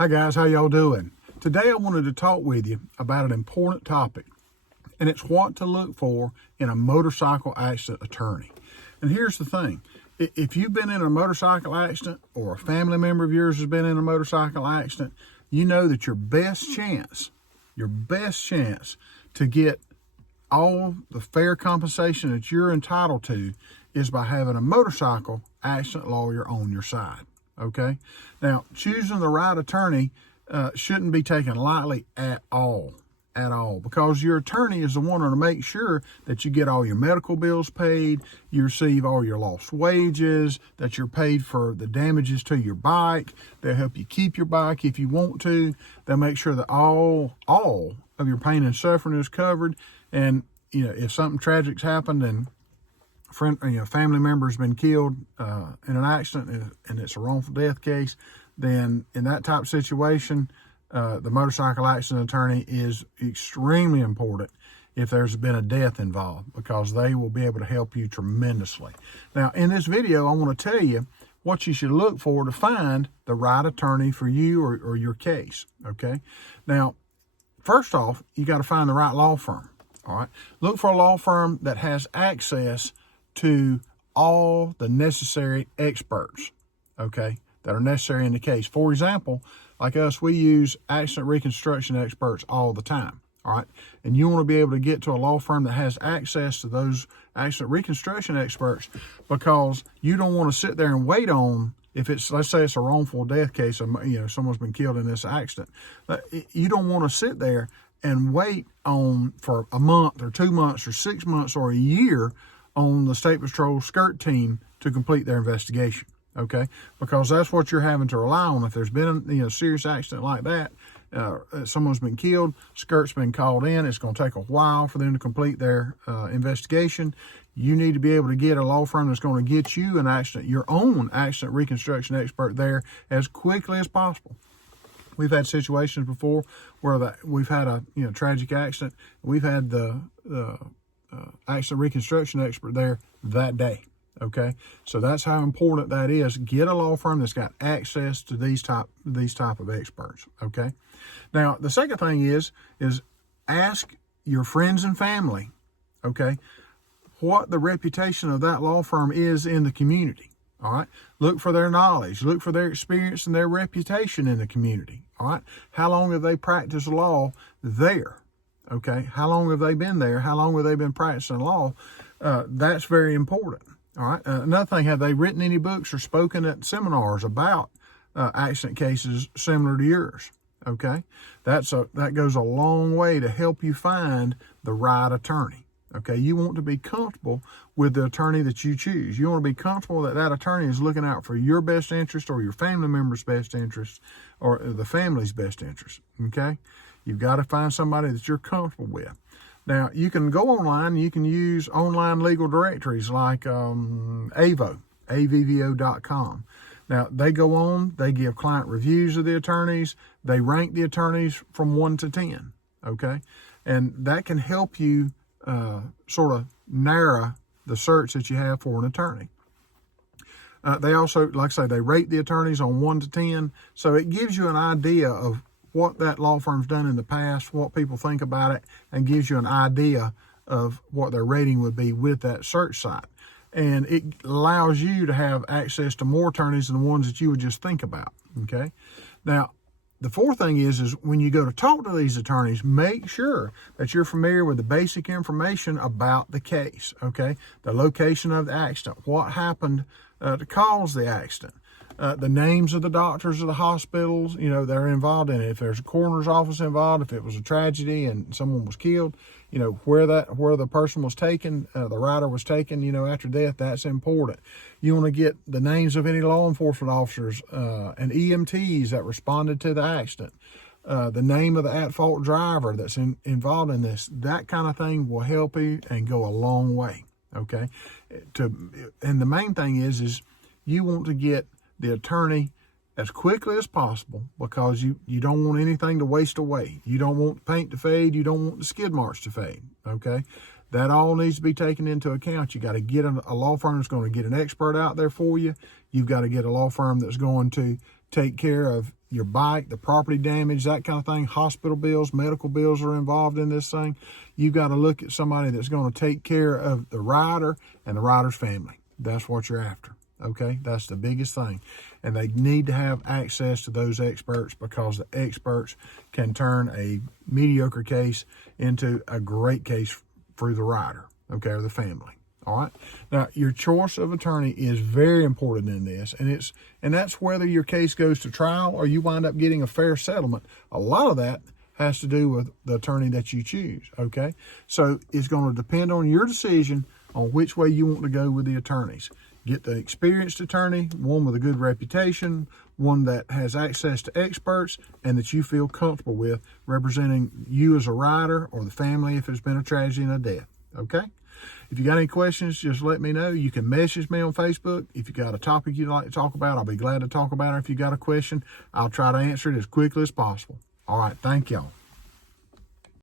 Hi guys, how y'all doing? Today I wanted to talk with you about an important topic, and it's what to look for in a motorcycle accident attorney. And here's the thing, if you've been in a motorcycle accident or a family member of yours has been in a motorcycle accident, you know that your best chance to get all the fair compensation that you're entitled to is by having a motorcycle accident lawyer on your side. Okay, now choosing the right attorney shouldn't be taken lightly at all, because your attorney is the one to make sure that you get all your medical bills paid, you receive all your lost wages, that you're paid for the damages to your bike. They'll help you keep your bike if you want to. They'll make sure that all of your pain and suffering is covered. And if something tragic's happened and family member's been killed in an accident and it's a wrongful death case, then in that type of situation, the motorcycle accident attorney is extremely important if there's been a death involved, because they will be able to help you tremendously. Now, in this video, I want to tell you what you should look for to find the right attorney for you or your case, okay? Now, first off, you got to find the right law firm, all right? Look for a law firm that has access to all the necessary experts, okay, that are necessary in the case. For example, like us, we use accident reconstruction experts all the time, all right? And you want to be able to get to a law firm that has access to those accident reconstruction experts, because you don't want to sit there and wait on, if it's, let's say it's a wrongful death case, someone's been killed in this accident. You don't want to sit there and wait on for a month or 2 months or 6 months or a year on the State Patrol skirt team to complete their investigation, okay? Because that's what you're having to rely on. If there's been a serious accident like that, someone's been killed, skirt's been called in, it's going to take a while for them to complete their investigation. You need to be able to get a law firm that's going to get you your own accident reconstruction expert there as quickly as possible. We've had situations before where we've had a tragic accident. We've had the accident reconstruction expert there that day, okay? So that's how important that is. Get a law firm that's got access to these type of experts, okay? Now, the second thing is ask your friends and family, okay, what the reputation of that law firm is in the community, all right? Look for their knowledge, look for their experience and their reputation in the community, all right? How long have they practiced law there? Okay, how long have they been there? How long have they been practicing law? That's very important, all right? Another thing, have they written any books or spoken at seminars about accident cases similar to yours? Okay, that goes a long way to help you find the right attorney. Okay, you want to be comfortable with the attorney that you choose. You want to be comfortable that attorney is looking out for your best interest or your family member's best interest or the family's best interest, okay? You've got to find somebody that you're comfortable with. Now, you can go online, you can use online legal directories like avvo.com. Now, they go on, they give client reviews of the attorneys, they rank the attorneys from 1 to 10, okay? And that can help you sort of narrow the search that you have for an attorney. They also, like I say, they rate the attorneys on 1 to 10, so it gives you an idea of what that law firm's done in the past, what people think about it, and gives you an idea of what their rating would be with that search site. And it allows you to have access to more attorneys than the ones that you would just think about, okay? Now, the fourth thing is when you go to talk to these attorneys, make sure that you're familiar with the basic information about the case, okay? The location of the accident, what happened to cause the accident, the names of the doctors of the hospitals, that are involved in it. If there's a coroner's office involved, if it was a tragedy and someone was killed, where the person was taken, the rider was taken, after death, that's important. You want to get the names of any law enforcement officers and EMTs that responded to the accident, the name of the at-fault driver that's involved in this. That kind of thing will help you and go a long way, okay? And the main thing is you want to get the attorney as quickly as possible, because you don't want anything to waste away. You don't want paint to fade. You don't want the skid marks to fade, okay? That all needs to be taken into account. You got to get a law firm that's going to get an expert out there for you. You've got to get a law firm that's going to take care of your bike, the property damage, that kind of thing, hospital bills, medical bills are involved in this thing. You've got to look at somebody that's going to take care of the rider and the rider's family. That's what you're after. Okay, that's the biggest thing. And they need to have access to those experts, because the experts can turn a mediocre case into a great case for the rider, okay, or the family. All right. Now, your choice of attorney is very important in this, and that's whether your case goes to trial or you wind up getting a fair settlement. A lot of that has to do with the attorney that you choose. Okay, so it's going to depend on your decision on which way you want to go with the attorneys. Get the experienced attorney, one with a good reputation, one that has access to experts and that you feel comfortable with representing you as a rider or the family if there's been a tragedy and a death. Okay? If you got any questions, just let me know. You can message me on Facebook. If you got a topic you'd like to talk about, I'll be glad to talk about it. If you got a question, I'll try to answer it as quickly as possible. All right, thank y'all.